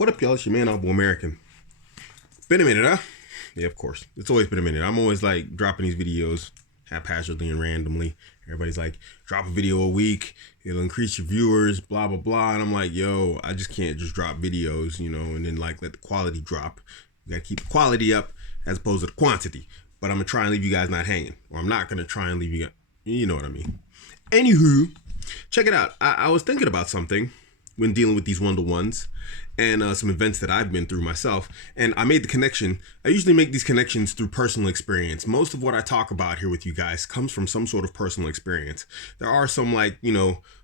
What up, y'all? It's your man, Abuamerican. Been a minute, huh? Yeah, of course. It's always been a minute. I'm always like dropping these videos haphazardly and randomly. Everybody's like, drop a video a week. It'll increase your viewers, blah, blah, blah. And I'm like, yo, I just can't just drop videos, and then like let the quality drop. You gotta keep the quality up as opposed to the quantity. But I'm gonna try and leave you guys not hanging. Or I'm not gonna try and leave you guys, you know what I mean. Anywho, check it out. I was thinking about something when dealing with these one-to-ones and some events that I've been through myself. And I made the connection. I usually make these connections through personal experience. Most of what I talk about here with you guys comes from some sort of personal experience. There are some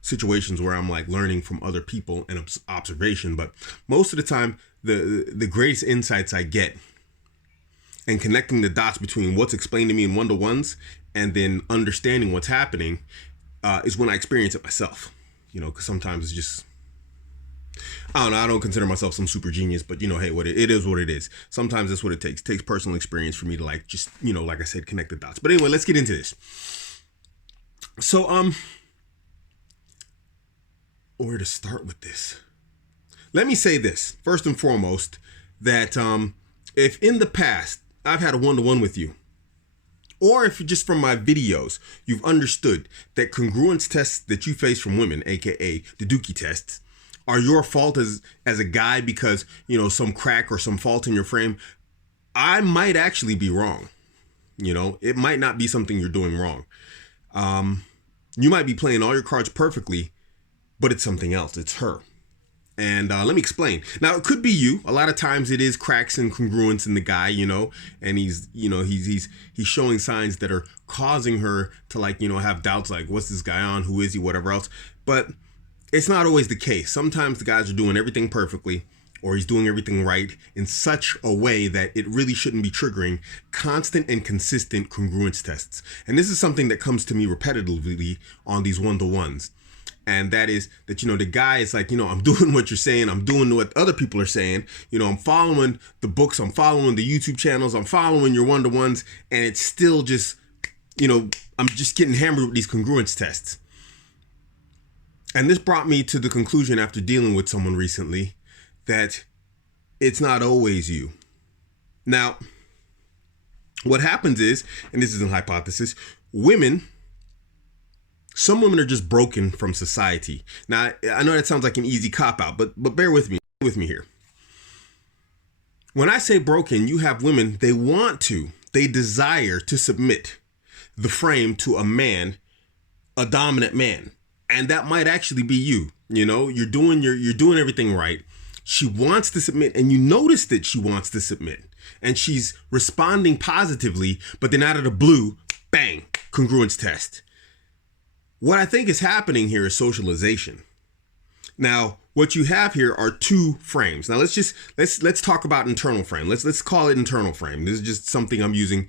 situations where I'm like learning from other people and observation, but most of the time, the greatest insights I get and connecting the dots between what's explained to me in one-to-ones and then understanding what's happening is when I experience it myself. Because sometimes it's just, I don't know, I don't consider myself some super genius, but hey, it is what it is. Sometimes that's what it takes. It takes personal experience for me to like I said, connect the dots. But anyway, let's get into this. So, where to start with this? Let me say this, first and foremost, that if in the past I've had a one-to-one with you, or if just from my videos, you've understood that congruence tests that you face from women, aka the Dookie tests, are your fault as a guy because, some crack or some fault in your frame, I might actually be wrong. It might not be something you're doing wrong. You might be playing all your cards perfectly, but it's something else. It's her. And let me explain. Now, it could be you. A lot of times it is cracks and congruence in the guy, and he's showing signs that are causing her to have doubts like, what's this guy on? Who is he? Whatever else. But it's not always the case. Sometimes the guys are doing everything perfectly, or he's doing everything right in such a way that it really shouldn't be triggering constant and consistent congruence tests. And this is something that comes to me repetitively on these one-to-ones. And that is that, the guy is like, I'm doing what you're saying. I'm doing what other people are saying. I'm following the books. I'm following the YouTube channels. I'm following your one-to-ones. And it's still just, I'm just getting hammered with these congruence tests. And this brought me to the conclusion after dealing with someone recently that it's not always you. Now, what happens is, and this is a hypothesis, some women are just broken from society. Now, I know that sounds like an easy cop-out, but bear with me here. When I say broken, you have women, they desire to submit the frame to a man, a dominant man. And that might actually be you. You're doing everything right. She wants to submit, and you notice that she wants to submit, and she's responding positively, but then out of the blue, bang, congruence test. What I think is happening here is socialization. Now, what you have here are two frames. Now let's talk about internal frame. Let's call it internal frame. This is just something I'm using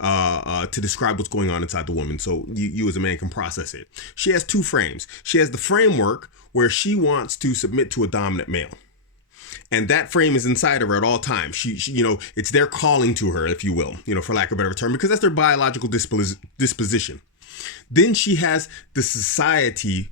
to describe what's going on inside the woman, so you as a man can process it. She has two frames. She has the framework where she wants to submit to a dominant male, and that frame is inside of her at all times. She it's their calling to her, if you will, for lack of a better term, because that's their biological disposition. Then she has the society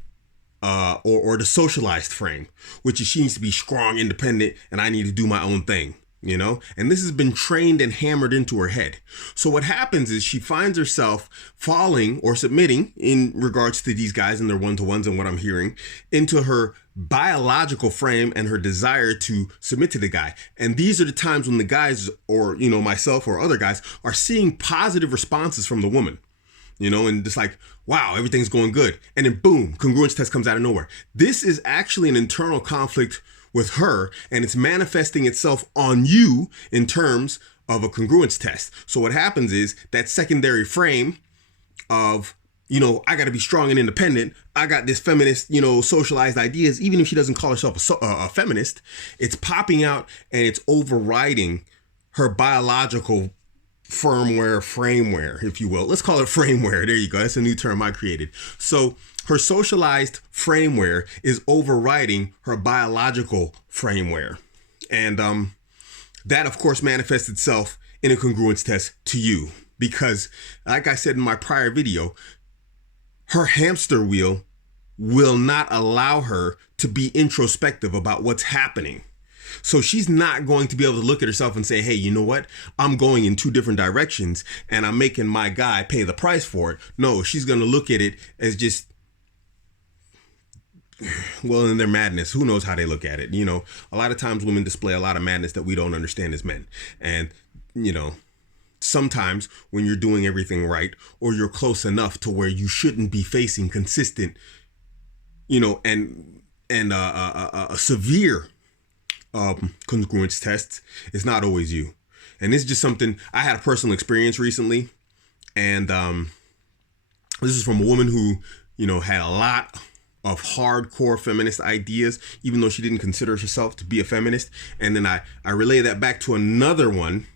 or the socialized frame, which is she needs to be strong, independent, and I need to do my own thing. And this has been trained and hammered into her head. So what happens is she finds herself falling or submitting, in regards to these guys and their one-to-ones and what I'm hearing, into her biological frame and her desire to submit to the guy. And these are the times when the guys, or myself or other guys, are seeing positive responses from the woman. And just like, wow, everything's going good. And then boom, congruence test comes out of nowhere. This is actually an internal conflict with her, and it's manifesting itself on you in terms of a congruence test. So what happens is that secondary frame of, I got to be strong and independent. I got this feminist, socialized ideas. Even if she doesn't call herself a feminist, it's popping out and it's overriding her biological frameware, if you will. Let's call it frameware. There you go. That's a new term I created. So her socialized frameware is overriding her biological frameware. And that, of course, manifests itself in a congruence test to you. Because, like I said in my prior video, her hamster wheel will not allow her to be introspective about what's happening. So she's not going to be able to look at herself and say, hey, you know what? I'm going in two different directions and I'm making my guy pay the price for it. No, she's going to look at it as just, well, in their madness. Who knows how they look at it? You know, a lot of times women display a lot of madness that we don't understand as men. And, you know, sometimes when you're doing everything right, or you're close enough to where you shouldn't be facing consistent, you know, and a severe congruence tests, it's not always you. And it's just something I had a personal experience recently. And this is from a woman who, you know, had a lot of hardcore feminist ideas, even though she didn't consider herself to be a feminist. And then I relay that back to another one,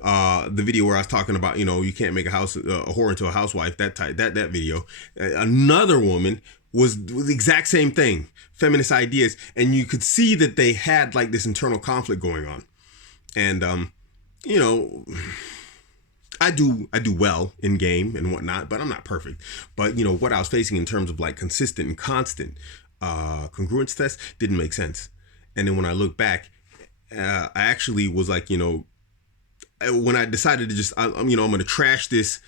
the video where I was talking about, you know, you can't make a whore into a housewife, that video. Another woman was the exact same thing, feminist ideas. And you could see that they had like this internal conflict going on. And, you know, I do well in game and whatnot, but I'm not perfect. But, you know, what I was facing in terms of like consistent and constant congruence tests didn't make sense. And then when I look back, I actually was like, you know, when I decided to just, I'm going to trash this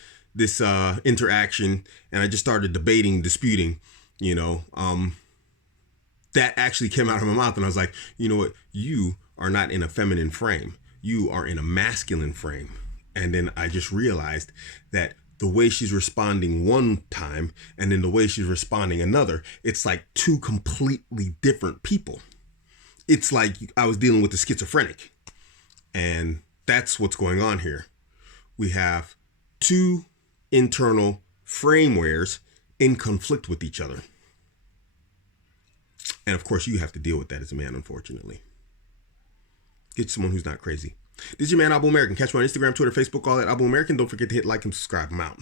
interaction, and I just started disputing, you know, that actually came out of my mouth. And I was like, you know what? You are not in a feminine frame. You are in a masculine frame. And then I just realized that the way she's responding one time and then the way she's responding another, it's like two completely different people. It's like I was dealing with a schizophrenic. And that's what's going on here. We have two internal framewares in conflict with each other. And of course, you have to deal with that as a man, unfortunately. Get someone who's not crazy. This is your man, Abuamerican. Catch me on Instagram, Twitter, Facebook, all that. Abuamerican. Don't forget to hit like and subscribe. I'm out.